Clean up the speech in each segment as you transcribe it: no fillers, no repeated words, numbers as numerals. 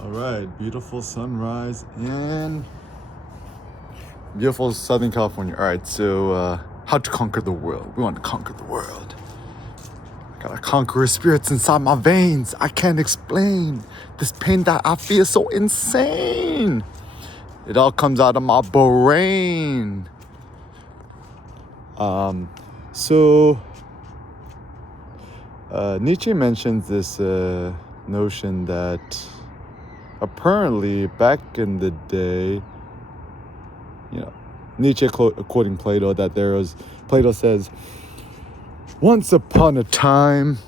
All right, beautiful sunrise and beautiful Southern California. All right, so how to conquer the world? We want to conquer the world. I got a conqueror spirits inside my veins. I can't explain this pain that I feel so insane. It all comes out of my brain. So Nietzsche mentions this notion that apparently back in the day, Nietzsche quoting Plato, that Plato says, once upon a time,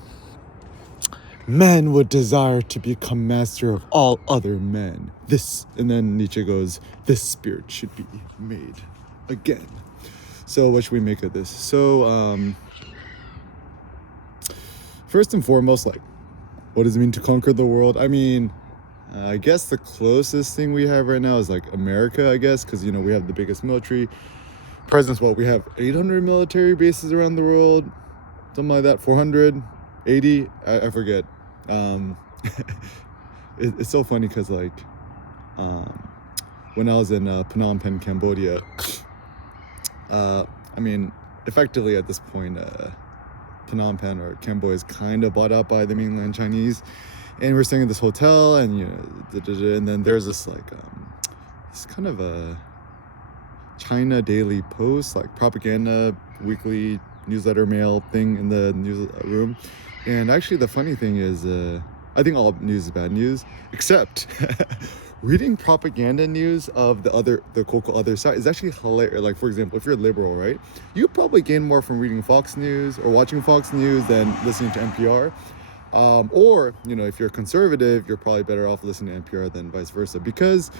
men would desire to become master of all other men. And then Nietzsche goes, this spirit should be made again. So what should we make of this? So, first and foremost, what does it mean to conquer the world? I mean, I guess the closest thing we have right now is America, I guess, because, we have the biggest military presence. We have 800 military bases around the world, something like that, 480, I forget. It's so funny because, when I was in Phnom Penh, Cambodia, effectively at this point, Phnom Penh or Cambodia is kind of bought out by the mainland Chinese, and we're staying at this hotel, and and then there's this this kind of a China Daily Post, propaganda weekly newsletter mail thing in the newsroom. And actually the funny thing is, I think all news is bad news, except reading propaganda news of the quote other side is actually hilarious. For example, if you're liberal, right, you probably gain more from reading Fox News or watching Fox News than listening to NPR. Or, if you're conservative, you're probably better off listening to NPR than vice versa, because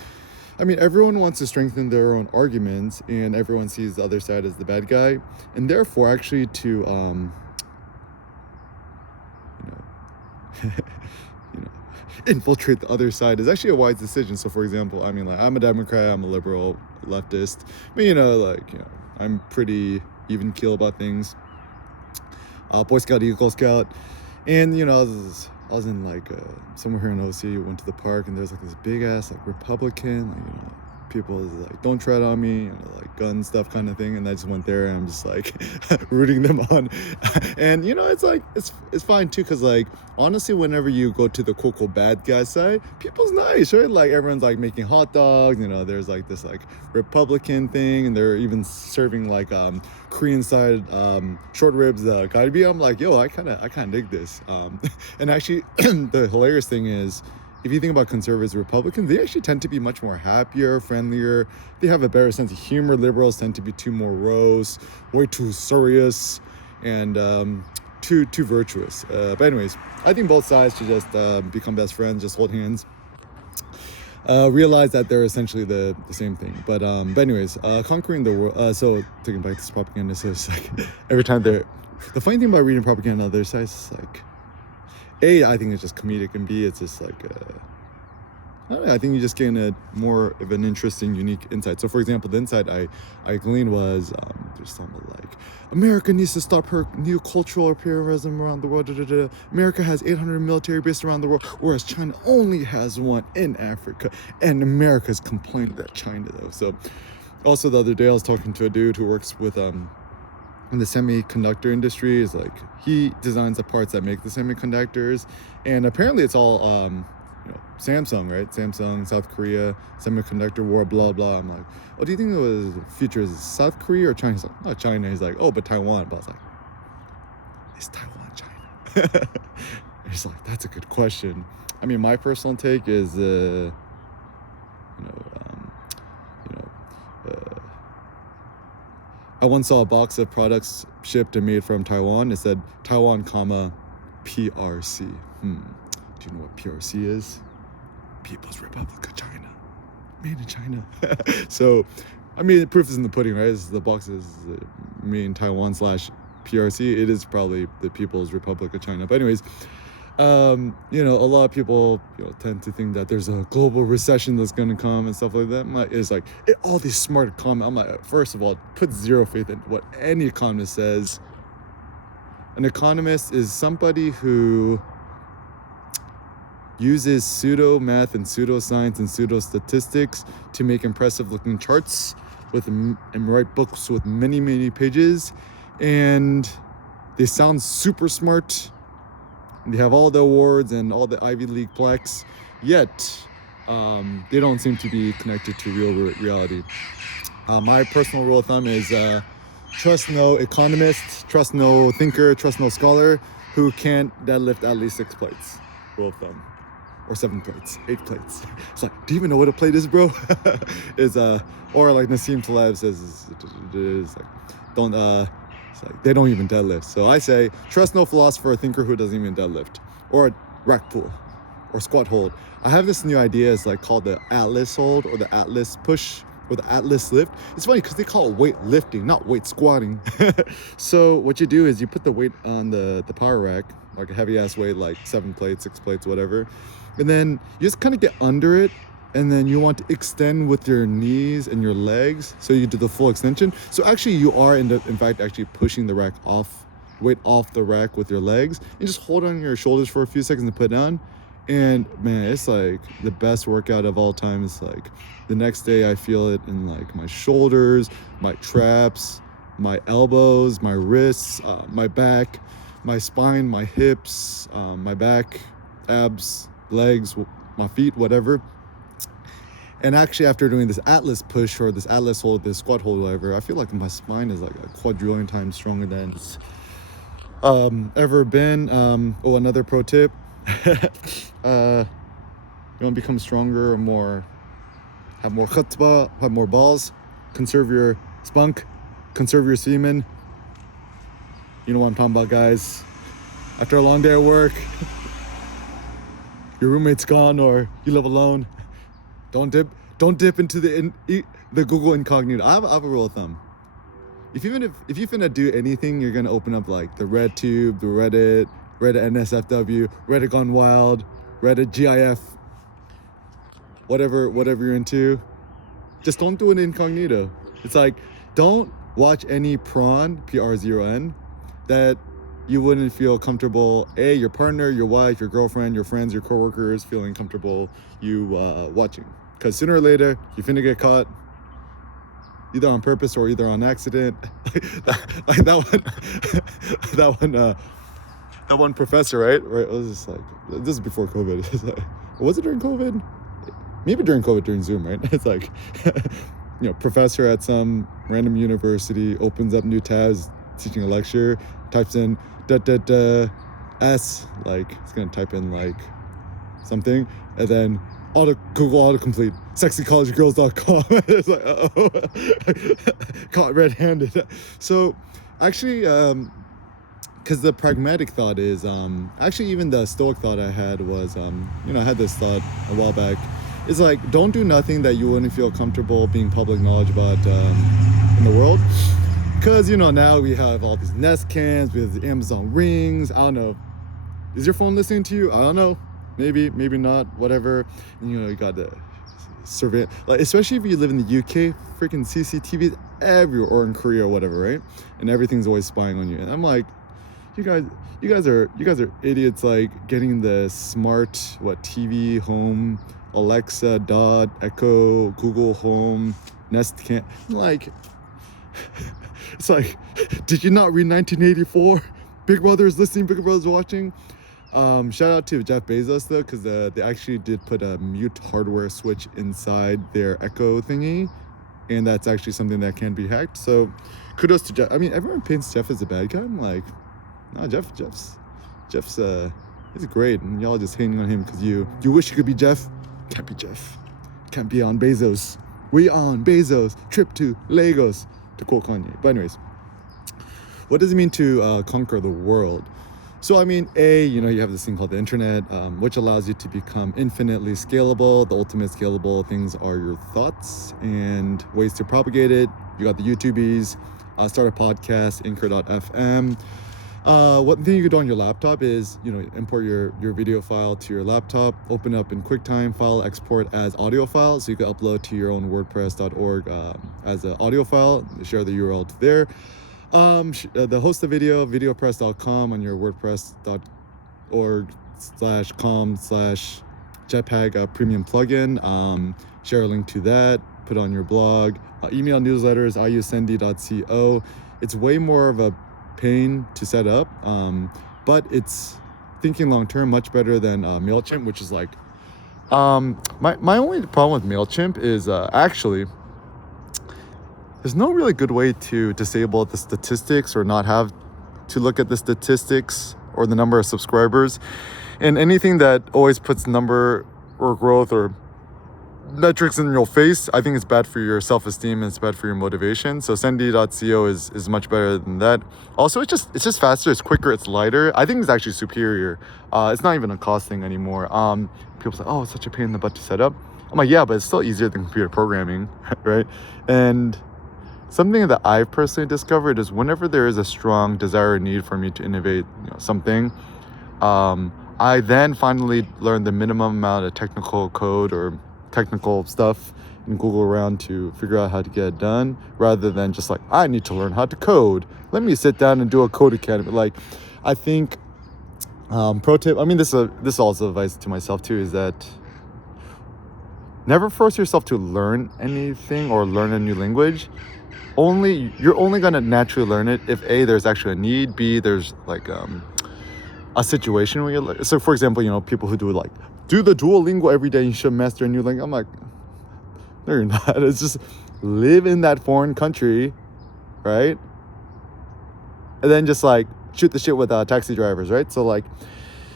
everyone wants to strengthen their own arguments, and everyone sees the other side as the bad guy, and therefore actually to infiltrate the other side is actually a wise decision. So for example, I'm a Democrat, I'm a liberal, leftist, but I'm pretty even keel about things. Boy Scout, Eagle Scout, and I was in somewhere here in OC, went to the park, and there's this big ass Republican, people don't tread on me, gun stuff kind of thing, and I just went there and I'm just rooting them on. And it's fine too, because honestly, whenever you go to the quote bad guy side, people's nice, right? Everyone's making hot dogs, there's this Republican thing, and they're even serving Korean side short ribs, galbi. I'm yo, I kind of dig this. And actually the hilarious thing is, if you think about conservatives, Republicans, they actually tend to be much more happier, friendlier. They have a better sense of humor. Liberals tend to be too morose, way too serious, and too virtuous. But anyways, I think both sides should just become best friends, just hold hands. Realize that they're essentially the same thing. But anyways, conquering the world. So taking back this propaganda, so it's every time the funny thing about reading propaganda on the other side is A, I think it's just comedic, and B, it's just I don't know, I think you just gain a more of an interesting, unique insight. So for example, the insight I gleaned was there's something America needs to stop her new cultural imperialism around the world. America has 800 military bases around the world, whereas China only has one in Africa, and America's complaining about China though. So also the other day I was talking to a dude who works with in the semiconductor industry. Is he designs the parts that make the semiconductors, and apparently it's all Samsung, right? Samsung, South Korea, semiconductor war, blah blah. I'm oh, do you think the future is South Korea or China? He's not China. He's oh, but Taiwan. But I was is Taiwan China? He's that's a good question. My personal take is I once saw a box of products shipped and made from Taiwan. It said Taiwan, PRC. Do you know what PRC is? People's Republic of China. Made in China. So, the proof is in the pudding, right? The box is made in Taiwan /PRC. It is probably the People's Republic of China. But anyways, a lot of people tend to think that there's a global recession that's going to come and stuff like that. It's all these smart comments. First of all, put zero faith in what any economist says. An economist is somebody who uses pseudo math and pseudoscience and pseudo statistics to make impressive looking charts and write books with many pages, and they sound super smart. They have all the awards and all the Ivy League plaques, yet they don't seem to be connected to real reality. My personal rule of thumb is trust no economist, trust no thinker, trust no scholar who can't deadlift at least 6 plates. Rule of thumb. Or 7 plates, 8 plates. It's like, do you even know what a plate is, bro? Or like Nassim Taleb says, is like, don't, it's like, they don't even deadlift. So I say, trust no philosopher or thinker who doesn't even deadlift, or rack pull, or squat hold. I have this new idea, it's like called the Atlas hold, or the Atlas push, or the Atlas lift. It's funny because they call it weight lifting, not weight squatting. So what you do is you put the weight on the power rack, like a heavy ass weight, like 7 plates, 6 plates, whatever. And then you just kind of get under it, and then you want to extend with your knees and your legs, so you do the full extension. So actually you are in fact actually pushing the rack weight off the rack with your legs, and just hold on your shoulders for a few seconds to put down. And man, it's like the best workout of all time. It's like the next day I feel it in like my shoulders, my traps, my elbows, my wrists, my back, my spine, my hips, my back, abs, legs, my feet, whatever. And actually after doing this Atlas push or this Atlas hold, this squat hold, whatever, I feel like my spine is like a quadrillion times stronger than it's ever been. Another pro tip, you want to become stronger or have more chutzpah, have more balls, conserve your spunk, conserve your semen. You know what I'm talking about, guys. After a long day at work, your roommate's gone or you live alone, don't dip into the Google incognito. I have a rule of thumb. If you finna do anything, you're gonna open up like the RedTube, the Reddit NSFW, Reddit Gone Wild, Reddit GIF, whatever you're into. Just don't do it incognito. It's like, don't watch any PRZON, that you wouldn't feel comfortable, your partner, your wife, your girlfriend, your friends, your coworkers feeling comfortable you watching. Because sooner or later, you're finna get caught, either on purpose or either on accident. That one professor, right? It was just like, this is before COVID. It's like, was it during COVID? Maybe during COVID, during Zoom, right? It's like, professor at some random university opens up new tabs, teaching a lecture, types in S, like it's gonna type in like something, and then Google autocomplete, sexycollegegirls.com. It's like, caught red-handed. So actually, because the pragmatic thought is, actually even the stoic thought I had was, I had this thought a while back. It's like, don't do nothing that you wouldn't feel comfortable being public knowledge about in the world. Because, now we have all these Nest cams, we have the Amazon rings. I don't know. Is your phone listening to you? I don't know. Maybe not, whatever. And, you got the survey, like, especially if you live in the UK, freaking CCTVs everywhere, or in Korea or whatever, right? And everything's always spying on you. And I'm like, you guys are idiots, like getting the smart, TV, home, Alexa, Dot, Echo, Google Home, Nest Cam. Like, it's like, did you not read 1984? Big Brother is listening, Big Brother is watching. Shout out to Jeff Bezos though, because they actually did put a mute hardware switch inside their Echo thingy, and that's actually something that can be hacked. So kudos to Jeff. I mean, everyone paints Jeff as a bad guy. I'm like, nah, Jeff's he's great, and y'all just hating on him because you wish you could be Jeff. Can't be Jeff. Can't be on Bezos. We on Bezos. Trip to Lagos, to quote Kanye. But anyways, what does it mean to conquer the world? So I mean, you have this thing called the internet, which allows you to become infinitely scalable. The ultimate scalable things are your thoughts and ways to propagate it. You got the YouTubies, start a podcast, Anchor.fm. One thing you can do on your laptop is, import your video file to your laptop, open up in QuickTime, file export as audio file, so you can upload to your own WordPress.org as an audio file, share the URL to there. The host the video, videopress.com on your WordPress.org .com/jetpack premium plugin. Share a link to that, put on your blog. Email newsletters, iusendi.co. It's way more of a pain to set up, but it's thinking long term much better than MailChimp, which is like, my only problem with MailChimp is actually there's no really good way to disable the statistics or not have to look at the statistics or the number of subscribers. And anything that always puts number or growth or metrics in your face, I think it's bad for your self-esteem and it's bad for your motivation. So Sendi.co is much better than that. Also, it's just faster, it's quicker, it's lighter. I think it's actually superior. It's not even a cost thing anymore. People say, oh, it's such a pain in the butt to set up. I'm like, yeah, but it's still easier than computer programming, right? And something that I've personally discovered is whenever there is a strong desire or need for me to innovate, something, I then finally learned the minimum amount of technical code or technical stuff and Google around to figure out how to get it done, rather than just like, I need to learn how to code. Let me sit down and do a code academy. Like, I think, pro tip, I mean, this is also advice to myself too, is that never force yourself to learn anything or learn a new language. You're only gonna naturally learn it if A, there's actually a need, B, there's like a situation where you, so for example, people who do the Duolingo every day, you should master a new language. I'm like, no, you're not. It's just live in that foreign country, right? And then just shoot the shit with taxi drivers, right? So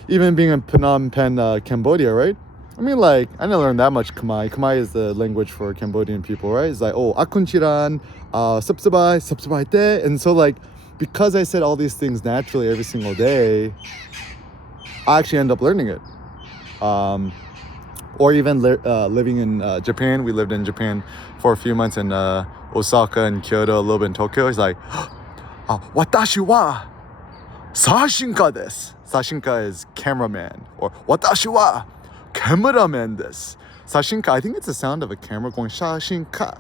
even being in Phnom Penh, Cambodia, right? I mean, I didn't learn that much Khmer. Khmer is the language for Cambodian people, right? It's Akunchiran, Subsabai te. And so because I said all these things naturally every single day, I actually end up learning it. Or even living in Japan. We lived in Japan for a few months in Osaka and Kyoto, a little bit in Tokyo. It's like, watashi wa sashinka desu. Sashinka is cameraman. Or watashi wa cameraman desu. Sashinka, I think it's the sound of a camera going sashinka.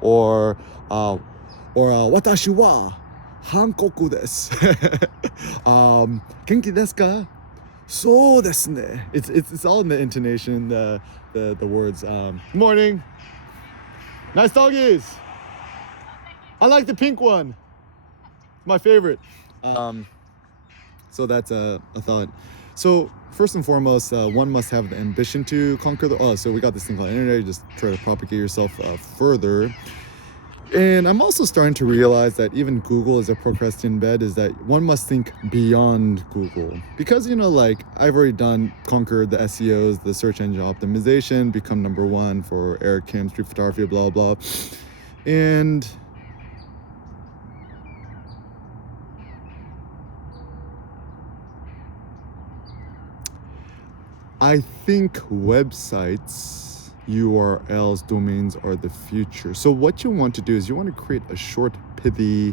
Or watashi wa hankoku desu. Genki desu ka? So desu ne. It's all in the intonation, the words. Morning. Nice doggies. I like the pink one. My favorite. So that's a thought. So first and foremost, one must have the ambition to conquer so we got this thing called internet. You just try to propagate yourself further. And I'm also starting to realize that even Google is a procrastinating bed, is that one must think beyond Google. Because, I've already conquered the SEOs, the search engine optimization, become number one for Eric Kim, street photography, blah, blah. And I think websites, URLs, domains are the future. So what you want to do is you want to create a short, pithy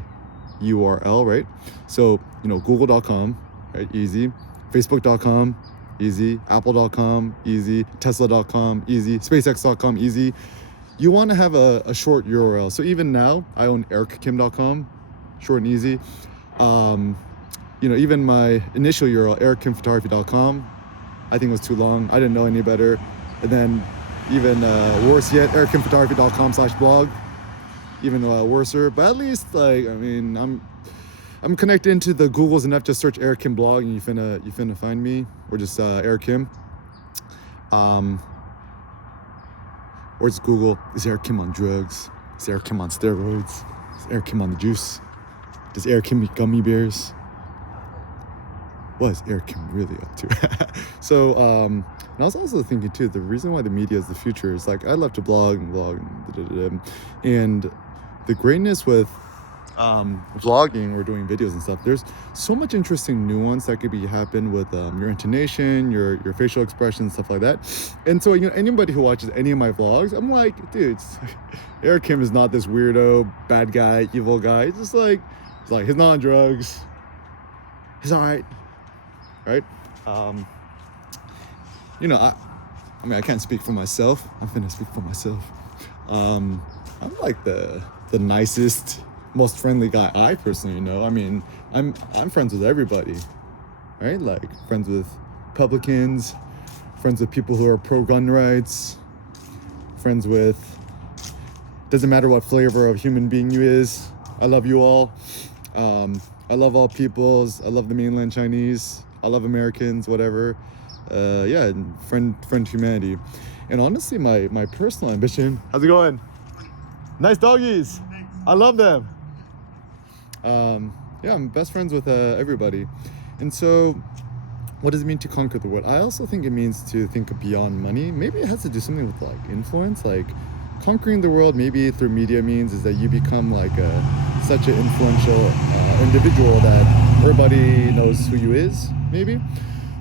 URL, right? So, google.com, right? Easy. Facebook.com, easy. Apple.com, easy. Tesla.com, easy. SpaceX.com, easy. You want to have a short URL. So even now, I own erickim.com, short and easy. Even my initial URL, erickimphotography.com, I think it was too long. I didn't know any better. And then even worse yet, erickimphotography.com/blog, even worser. But at least I'm connected into the Googles enough. Just search Eric Kim blog and you finna find me, or just Eric Kim. Or just Google, is Eric Kim on drugs? Is Eric Kim on steroids? Is Eric Kim on the juice? Does Eric Kim eat gummy bears? What is Eric Kim really up to? So, and I was also thinking too, the reason why the media is the future is I love to blog, and the greatness with vlogging or doing videos and stuff, there's so much interesting nuance that could happen with your intonation, your facial expression, stuff like that. And so anybody who watches any of my vlogs, I'm like, dude, Eric Kim is not this weirdo, bad guy, evil guy. It's just he's not on drugs, he's all right. I can't speak for myself. I'm finna speak for myself. I'm the nicest, most friendly guy I personally know. I mean, I'm friends with everybody, right? Friends with Republicans, friends with people who are pro-gun rights, friends with, doesn't matter what flavor of human being you is. I love you all. I love all peoples. I love the mainland Chinese. I love Americans, whatever. Yeah, and friend humanity. And honestly, my personal ambition, how's it going? Nice doggies. I love them. Yeah, I'm best friends with everybody. And so what does it mean to conquer the world? I also think it means to think beyond money. Maybe it has to do something with like influence, like conquering the world maybe through media means is that you become like such an influential individual that everybody knows who you is, maybe.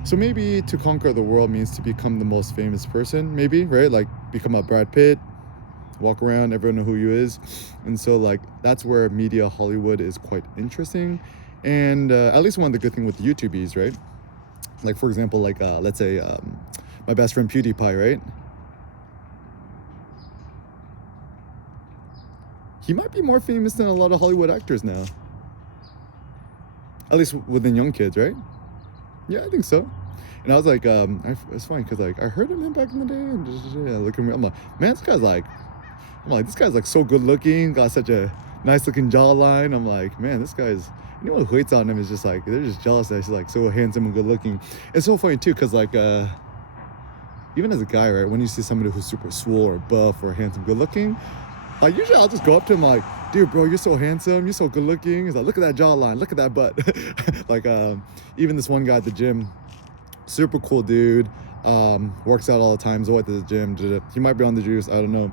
So maybe to conquer the world means to become the most famous person, maybe, right? Like become a Brad Pitt, walk around, everyone know who you is. And so like that's where media Hollywood is quite interesting. And at least one of the good thing with YouTubies, right? Like for example, like let's say my best friend PewDiePie, right? He might be more famous than a lot of Hollywood actors now. At least within young kids, right? Yeah, I think so. And I was like, it's funny because like I heard of him back in the day, and just look at me. I'm like, man, this guy's like so good looking, got such a nice looking jawline. I'm like, man, this guy's. Anyone who hates on him is just like they're just jealous that he's like so handsome and good looking. It's so funny too, because like even as a guy, right, when you see somebody who's super swole or buff or handsome, good looking. Like usually I'll just go up to him like, dude, bro, you're so handsome, you're so good looking. He's like, look at that jawline, look at that butt. Like even this one guy at the gym, super cool dude, works out all the time, so at the gym. He might be on the juice, I don't know.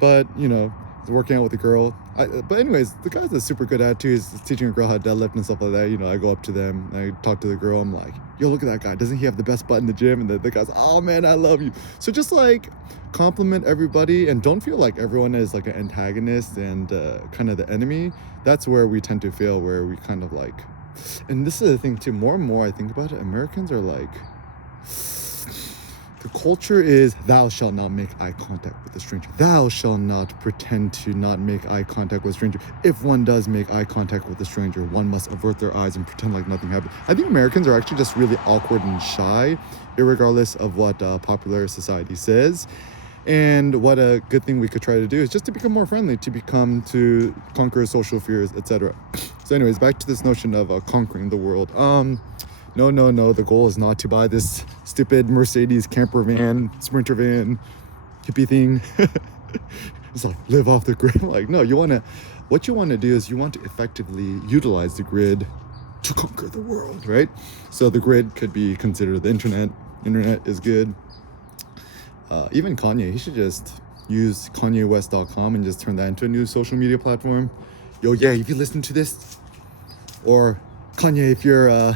But you know, he's working out with a girl. But anyways, the guy's a super good attitude. He's teaching a girl how to deadlift and stuff like that. You know, I go up to them, I talk to the girl, I'm like, yo, look at that guy, doesn't he have the best butt in the gym? And the guy's, oh man, I love you. So just like compliment everybody and don't feel like everyone is like an antagonist and kind of the enemy. That's where we tend to fail, where we kind of like, and this is the thing too, more and more I think about it, Americans are like, the culture is thou shalt not make eye contact with a stranger. Thou shalt not pretend to not make eye contact with a stranger. If one does make eye contact with a stranger, one must avert their eyes and pretend like nothing happened. I think Americans are actually just really awkward and shy, irregardless of what popular society says. And what a good thing we could try to do is just to become more friendly, to conquer social fears, etc. So anyways, back to this notion of conquering the world. No, the goal is not to buy this stupid Mercedes camper van, sprinter van, hippie thing. It's like, live off the grid. Like, no, what you want to do is you want to effectively utilize the grid to conquer the world, right? So the grid could be considered the internet. Internet is good. Even Kanye, he should just use KanyeWest.com and just turn that into a new social media platform. Yo, yeah, if you listen to this, or Kanye, if you're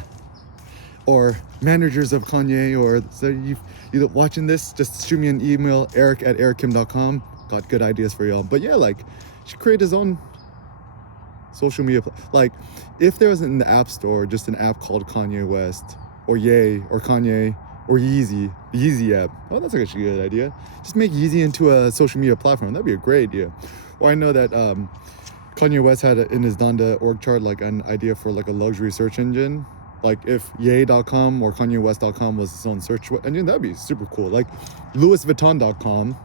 or managers of Kanye, or so you're watching this, just shoot me an email, eric@erickim.com. Got good ideas for y'all. But yeah, like, should create his own social media. Like, if there was in the App Store just an app called Kanye West, or Ye, or Kanye, or Yeezy, the Yeezy app. Oh, that's actually a good idea. Just make Yeezy into a social media platform. That'd be a great idea. Or I know that Kanye West had in his Donda org chart like an idea for like a luxury search engine. Like if Ye.com or KanyeWest.com was its own search engine, that'd be super cool. Like LouisVuitton.com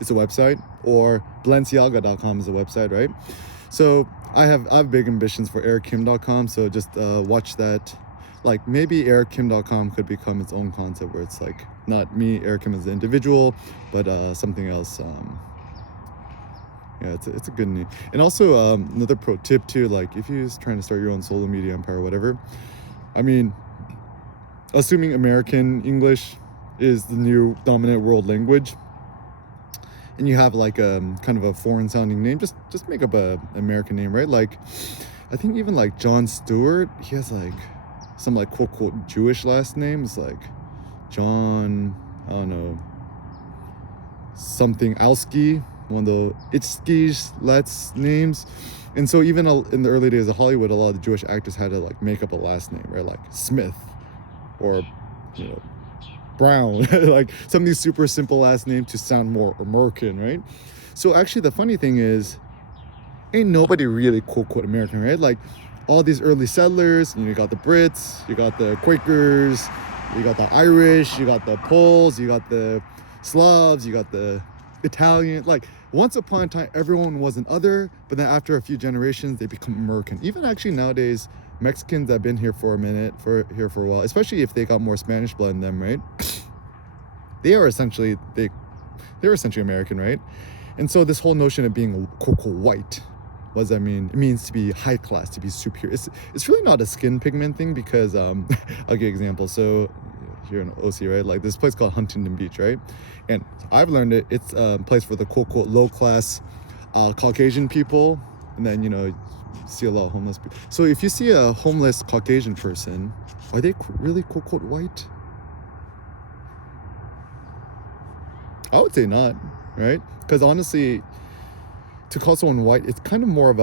is a website, or Balenciaga.com is a website, right? So I have big ambitions for erickim.com. So just watch that. Like maybe erickim.com could become its own concept where it's like not me, Eric Kim as the individual, but something else. Yeah, it's a good name. And also another pro tip too, like if you're just trying to start your own social media empire or whatever, I mean, assuming American English is the new dominant world language, and you have like a kind of a foreign sounding name, just make up a American name, right? Like I think even like Jon Stewart, he has like some like quote Jewish last name. It's like John, I don't know, something Alski, one of the Itzki's last names. And so even in the early days of Hollywood, a lot of the Jewish actors had to like make up a last name, right? Like Smith, or you know, Brown, like some of these super simple last names to sound more American, right? So actually the funny thing is, ain't nobody really quote American, right? Like all these early settlers, you got the Brits, you got the Quakers, You got the Irish, you got the Poles, you got the Slavs, you got the Italian. Like once upon a time, everyone was an other, but then after a few generations, they become American. Even actually nowadays, Mexicans that have been here for a minute, here for a while, especially if they got more Spanish blood in them, right? They're essentially American, right? And so this whole notion of being quote unquote white, what does that mean? It means to be high class, to be superior. It's really not a skin pigment thing because I'll give you an example. So here in OC, right? Like this place called Huntington Beach, right? And I've learned it's a place for the quote unquote low class Caucasian people, and then you see a lot of homeless people. So if you see a homeless Caucasian person, are they really quote unquote white? I would say not, right? Because honestly, to call someone white, it's kind of more of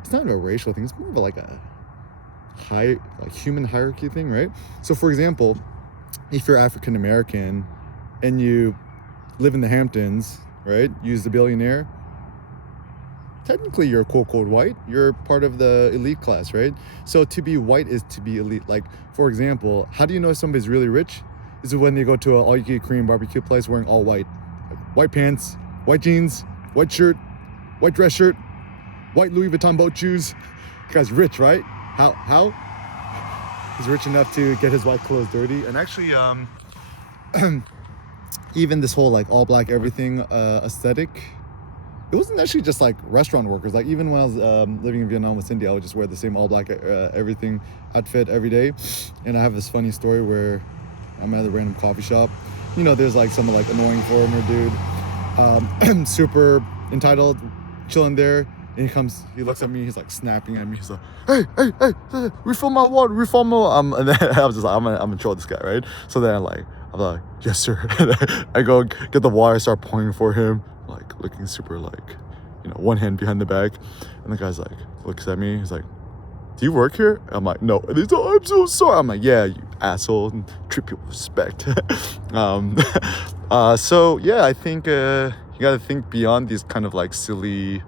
it's not a racial thing, it's more of like a human hierarchy thing, right? So for example, if you're African American and you live in the Hamptons, right? Use the billionaire, technically you're quote unquote white, you're part of the elite class, right? So to be white is to be elite. Like for example, how do you know if somebody's really rich? Is when they go to an all-you-can-eat Korean barbecue place wearing all white. Like white pants, white jeans, white shirt, white dress shirt, white Louis Vuitton boat shoes. The guy's rich, right? How? He's rich enough to get his white clothes dirty. And actually, even this whole like all black everything aesthetic, it wasn't actually just like restaurant workers. Like even when I was living in Vietnam with Cindy, I would just wear the same all black everything outfit every day. And I have this funny story where I'm at a random coffee shop. There's like some like annoying foreigner dude, super entitled, chilling there. And he looks at me, he's like snapping at me. He's like, hey, refill my water, refill my water. And then I was just like, I'm gonna troll this guy, right? So then I'm like, yes, sir. I go get the water, start pouring for him, like looking super like, one hand behind the back. And the guy's like, looks at me, he's like, do you work here? I'm like, no. And he's like, I'm so sorry. I'm like, yeah, you asshole. And treat people with respect. So yeah, I think you gotta think beyond these kind of like silly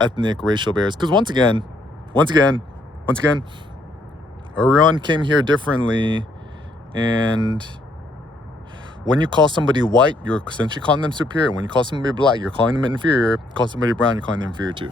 ethnic racial barriers. Because once again, everyone came here differently. And when you call somebody white, you're essentially calling them superior. When you call somebody black, you're calling them inferior. Call somebody brown, you're calling them inferior too.